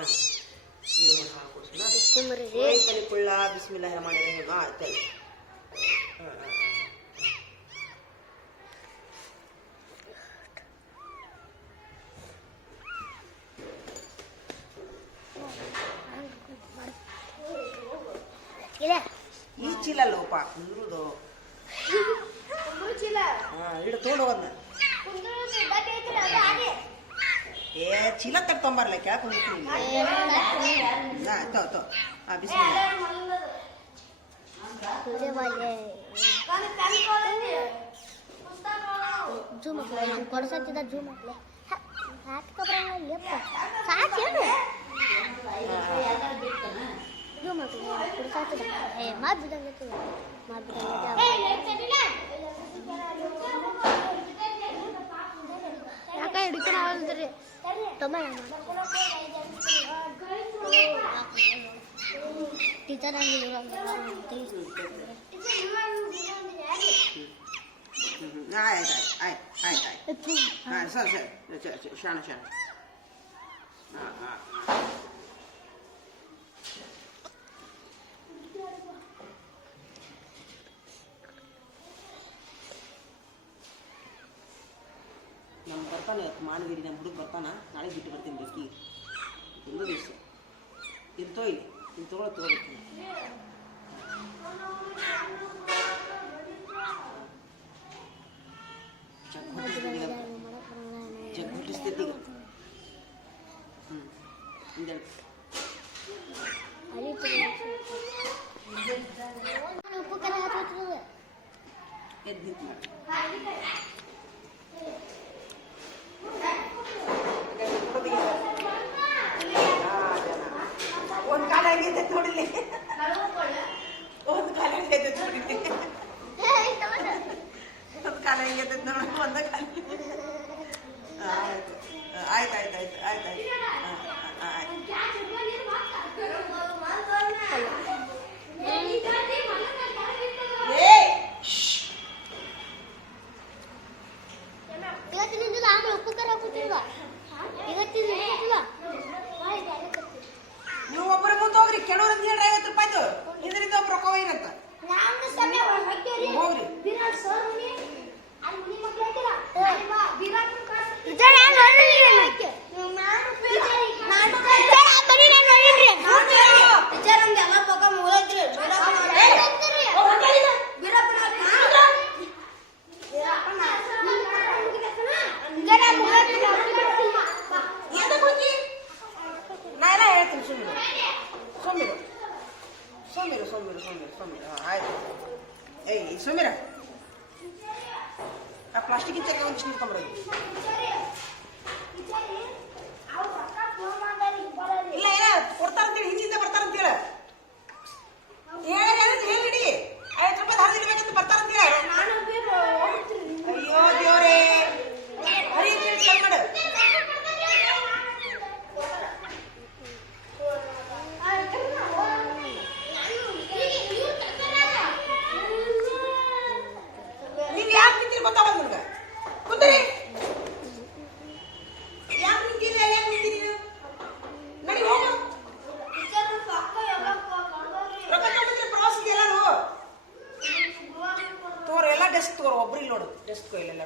ಹಾಂ ಈಗ ಹಾಲು ಕೊಡ್ತೀನಿ ಬಿಸ್ಕೆಂಬರಿ ರೀ ವೈಕಲಿ ಕುಳ್ಳ ಬಿಸ್ಮಿಲ್ಲಾಹ್ ರಹಮಾನ್ ರಹೀಮ್ ಆಯ್ತಲ್ಲ ಈ ಚೀಲ ಲೋಪ ಕುಂದ್ರುದು ಹಾಂ ಇಡು ಹೋಗೋದ್ನ ಏ ಚೀಲ ತಗೊಂಬರ್ಲ ಕ್ಯಾಕ್ ಹೋಗ್ತೀನಿ ಹಾಂ ತೋ ತೋ ಹಾಂ ಬಿಸ್ಮಿಲ್ಲ ಜೂಮ್ ಹಾಕ್ಲೆ ನಾನು ಕೊಡ್ಸತ್ತಿದ್ದ ಜೂಮ್ ಹಾಕ್ಲೆ ಸಾತ್ಕೊಬ್ರಪ್ಪ ಸಾಕೇನು ಜೂಮ್ ಹಾಕ್ಲೆ ಕೊಡ್ಸತ್ತಿದ್ದ ಏ ಮಾತು ಬಿಡಂಗತ್ತು ಮಾತು ಯಾಕ ಹಿಡಿತಾನ ಅವಲ್ದ್ರಿ ತಮ್ಮ ಟೀಚರ್ ಹಂಗಿಲ್ಲ ಹ್ಞೂ ಆಯ್ತು ಆಯ್ತು ಆಯ್ತು ಆಯ್ತು ಆಯ್ತು ಹಾಂ ಸರಿ ಸರಿ ಸರಿ ಸರಿ ಶಾಣ ಶಾಣ ಹಾಂ ಹಾಂ ಬರ್ತಾನೆ ಇವತ್ತು ನಮ್ಮ ಹುಡುಗ ಬರ್ತಾನ ನಾಳೆ ಬಿಟ್ಟು ಬರ್ತೀನಿ ಬೇಕಿ ಒಂದು ದಿವಸ ಇರ್ತೋ ಇಲ್ಲಿ ಇದು ತೊಗೊಳ್ ತೊಗೊಳ್ತೀನಿ ಚಕ್ ಹೊಟ್ಟಿಸ್ತೀನಿ ಚಕ್ ಹೊಟ್ಟಿಸ್ತೈತಿ ಈಗ. ಹ್ಞೂ ಹಿಂದೇಳಿ ಉಪ್ಪು ಖಾರ ಹಾಕ್ಬೇಕು ಎದ್ದು ನಿಂತು ಮಾಡಿ ಒಂದು ಕಾಲ ಹೆಂಗಿದೆ ನೋಡಿಲಿ ಒಂದು ಕಾಲ ಹೆಂಗಿದೆ ನೋಡಿಲಿ ಒಂದು ಕಾಲ ಹೆಂಗಿದೆ ನೋಡಿ ಒಂದು ಕಾಲ ಆಯ್ತು ಆಯ್ತು ಆಯ್ತು ಆಯ್ತು ಆಯ್ತು ಸುಮ್ಮಿರು ಸುಮ್ಮಿರು ಸುಮ್ಮಿರು ಸುಮ್ಮಿರು ಸುಮ್ಮಿರು ಹಾಂ ಆಯ್ತು ಏಯ್ ಸುಮ್ಮಿರ ಆ ಪ್ಲಾಸ್ಟಿಕ್ ಚಕ್ಕೆ ಒಂದಿಷ್ಟು ನಿಂತ್ಕೊಂಬಿಡೋದು ಇಲ್ಲ ಇಲ್ಲ ಕೊಡ್ತಾರಂತೇಳಿ ಹಿಂದಿಂದ ಬರ್ತಾರಂತೇಳಿ ಹೇಳಿ ಹೇಳಿ ಹೇಳಿಡಿ ಐವತ್ತು ರೂಪಾಯಿ ಹರಿದು ಇಡ್ಬೇಕಂತ ಬರ್ತಾರಂತೇಳಿ ಅಯ್ಯೋ ದೇವ್ರೇ ಹರಿ ಚಲ್ ಮಾಡು ನೀವು ಯಾಕೆ ನಿಂತೀರಿ ಗೊತ್ತಾಗಲ್ಲ ನನಗೆ ಕುಂದ್ರಿ ಯಾಕೆ ನಿಂತೀರಿ ಯಾಕೆ ನಿಂತೀರಿ ನೀವು ನಡಿ ಹೋಗು ರೊಕ್ಕ ತಗೊಂಡ್ರೆ ಪ್ರವಾಸಕ್ಕೆ ಎಲ್ಲಾರು ತೋರು ಎಲ್ಲ ಡೆಸ್ಕ್ ತೋರು ಒಬ್ರು ಇಲ್ಲಿ ನೋಡು ಡೆಸ್ಕ್ ಇಲ್ಲೆಲ್ಲ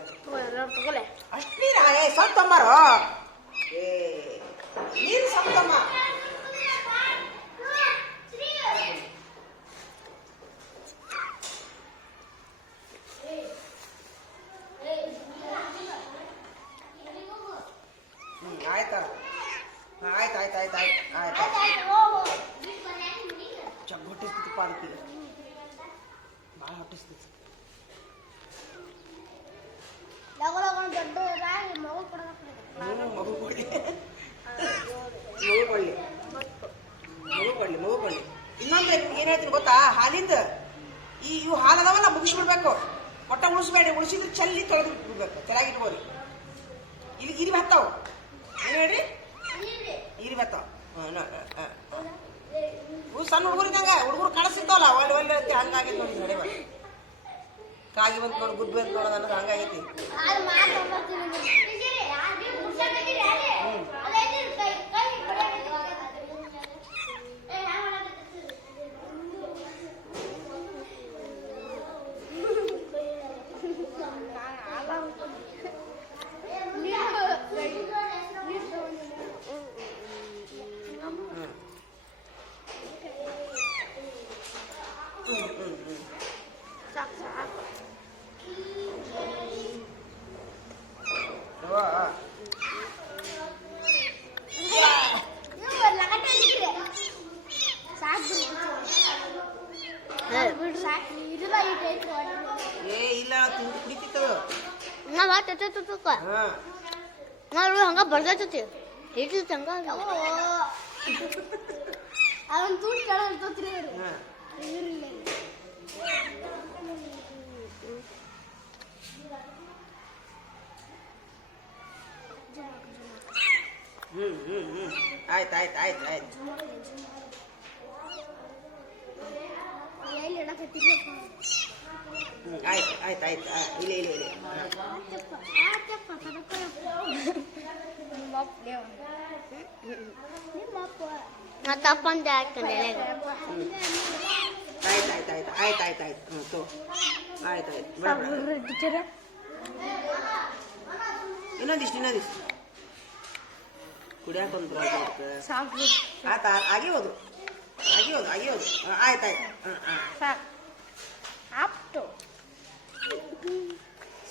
ಅಷ್ಟು ನೀರ ಏ ಸ್ವಲ್ಪ ತಮ್ಮಾರೋ ಏ ನೀರು ಸ್ವಲ್ಪ ತಮ್ಮ ಹ್ಞೂ ಆಯ್ತಾ ಆಯ್ತು ಆಯ್ತು ಆಯ್ತು ಆಯ್ತು ಆಯ್ತು ಆಯ್ತು ಚಗ್ ಹೊಟ್ಟಿಸ್ತಿತ್ತಪ್ಪ ಅದಕ್ಕೆ ಭಾಳ ಹೊಟ್ಟಿಸ್ತೈತಿ ಹ್ಞೂ ಮಗು ಮಗು ಮಗು ಕೊಡ್ಲಿ ಮಗು ಕೊಡ್ಲಿ ಇನ್ನೊಂದು ಏನು ಹೇಳ್ತೀನಿ ಗೊತ್ತಾ? ಹಾಲಿಂದ ಈ ಇವು ಹಾಲು ಅದಾವಲ್ಲ ಮುಗಿಸ್ಬಿಡ್ಬೇಕು. ಒಟ್ಟ ಉಳಿಸ್ಬೇಡಿ, ಉಳಿಸಿದ್ರೆ ಚಲ್ಲಿ ತೊಳೆದು ಬಿಡ್ಬೇಕು. ತೆಳಗೆ ಇಟ್ಕೋರಿ ಇಲ್ಲಿ ಇರಿ ಹತ್ತಾವು ಏನು ಇರಿ ಬತ್ತಾವ ಇವು ಸಣ್ಣ ಹುಡುಗರು ಇದ್ದಂಗ ಹುಡುಗರು ಕಾಣಿಸ್ತಿರ್ತಾವಲ್ಲ ಒಳ್ಳೆ ಒಳ್ಳೆ ಅಂತ ಹಂಗಾಗೈತೆ ನೋಡಿ, ನಡೆ. ಕಾಗಿ ಬಂತು ನೋಡು ಗುದ್ದು ಬಂತು ನೋಡೋದು ಅನ್ನೋದು ಹಂಗಾಗೈತಿ ಯಪ್ಪ ಹಾ ನಾವು ಹಂಗ ಬರ್ದೈತಿ ಇಟ್ಟು ಹಂಗ ಅದೊಂದು ತೂಟ್ ಕೆಳಗೆ ಇರ್ತೈತ್ರಿ ಹಾ ಹ್ಮ್ ಹ್ಮ್ ಹ್ಮ್ ಆಯ್ತು ಆಯ್ತು ಆಯ್ತು ಆಯ್ತು ಎಲ್ಲಿ ಇಡಕತ್ತಿದ್ಯಪ್ಪ ಹ್ಮ್ ಆಯ್ತು ಆಯ್ತು ಆಯ್ತು. ಇಲ್ಲ ಇಲ್ಲ ಇಲ್ಲ ಹಾ. ತಪ್ಪ ಅಂತ ಹಾಕ್ತಾನೆ ಆಯ್ತು ಆಯ್ತು ಆಯ್ತು ಆಯ್ತು ಆಯ್ತು ಆಯ್ತು. ಹ್ಞೂ ತೋ. ಆಯ್ತು ಆಯ್ತು. ಬೇಡ ಇನ್ನೊಂದಿಷ್ಟು ಇನ್ನೊಂದಿಷ್ಟು. ಕುಡಿಯಾಕ ಒಂದು ಆತ ಆಗಿ ಹೋದು ಆಗಿ ಹೋದು ಆಗಿ ಹೋದು ಆಯ್ತು ಆಯ್ತು. ಹಾಂ ಹಾಂ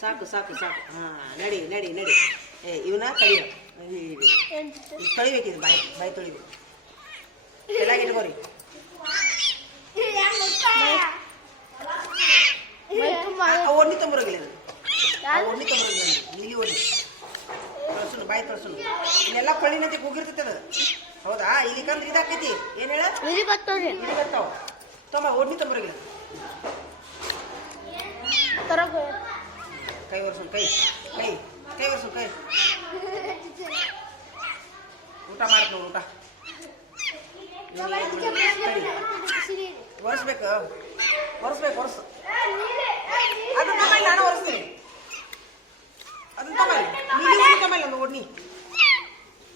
ಸಾಕು ಸಾಕು ಸಾಕು. ಹಾಂ ನಡಿ ನಡಿ ನಡಿ. ಏ ಇವನ ಕಳಿಯೋ ತೊಳಿಬೇಕಿದು ಬಾಯಿ ಬಾಯಿ ತೊಳಿಬೇಕು ಚೆನ್ನಾಗಿಟ್ಕೋರಿ ಇಟ್ಕೋರಿ. ಒಡ್ನಿ ತೊಂಬರೋಗಿಲ್ಲ ಒಡ್ನಿ ತೊಂಬರೋಗಿಲ್ಲ ನೀಲಿ ಒಡ್ನಿ ತೊಳ್ಸುನು ಬಾಯಿ ತೊಳ್ಸುನು. ಇಲ್ಲೆಲ್ಲ ಕೊಳ್ಳಿನಂತೆ ಕೂಗಿರ್ತೈತೆ ಅದು. ಹೌದಾ? ಈಗ ಕಂದ್ರೆ ಇದಾಕೈತಿ. ಏನು ಹೇಳ? ಬರ್ತಾವ. ತಮ್ಮ ಒಡ್ನಿ ತೊಂಬರೋಗಿಲ್ಲ. ಕೈ ಒರ್ಸುನ್ ಕೈ ಕೈ ಕೈ ಒರ್ಸು ಕೈ. ಊಟ ಮಾಡ್ತು ಊಟ. ಒರ್ಸ್ಬೇಕು ಒರೆಸ್ಬೇಕು ಒರೆಸು. ಅದನ್ನ ತಮ್ಮಲ್ಲಿ ನಾನು ಒರೆಸ್ತೀನಿ. ಅದನ್ನ ತಮ್ಮಲ್ಲಿ ಒಡ್ನಿ ತಗೊಂಡು ಒಂದು ಒಡ್ನಿ.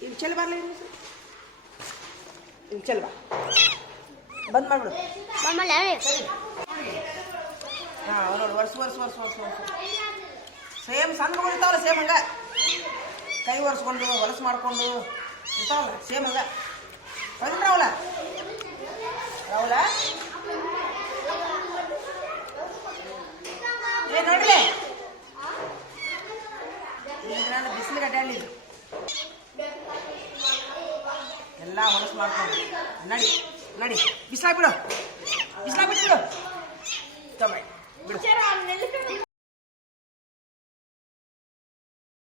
ಇಲ್ಲಿ ಚೆಲ್ ಬರಲಿ ಇಲ್ಲಿ ಚೆಲ್ ಬಾ. ಬಂದ್ ಮಾಡ್ಬಿಡು. ಹಾಂ ನೋಡಿ ವರ್ಷ ವರ್ಷ ವರ್ಷ ವರ್ಷ ಸೇಮ್ ಸಣ್ಣ ಮಗಳು ಇರ್ತಾವಲ್ಲ, ಸೇಮ್ ಹಂಗ. ಕೈ ಒರೆಸ್ಕೊಂಡು, ಹೊಲಸು ಮಾಡ್ಕೊಂಡು ಇರ್ತಾವಲ್ಲ, ಸೇಮ್ ಹಂಗ. ಹೌದಿಲ್ಲ ಅವಲ ರಾಹುಲ? ಏ, ನೋಡ್ಲಿ? ಈಗ ನಾನು ಬಿಸಿಲಿಗೆ ಅಡ್ಡಾಡಲಿಲ್ಲ ಎಲ್ಲ ಹೊಲಸು ಮಾಡ್ಕೊಂಡು. ನಡಿ ನಡಿ. ಬಿಸಿಲಾಗ್ಬಿಟ್ಟು ಬಿಡು. ತಮ್ಮ ಬಿಡು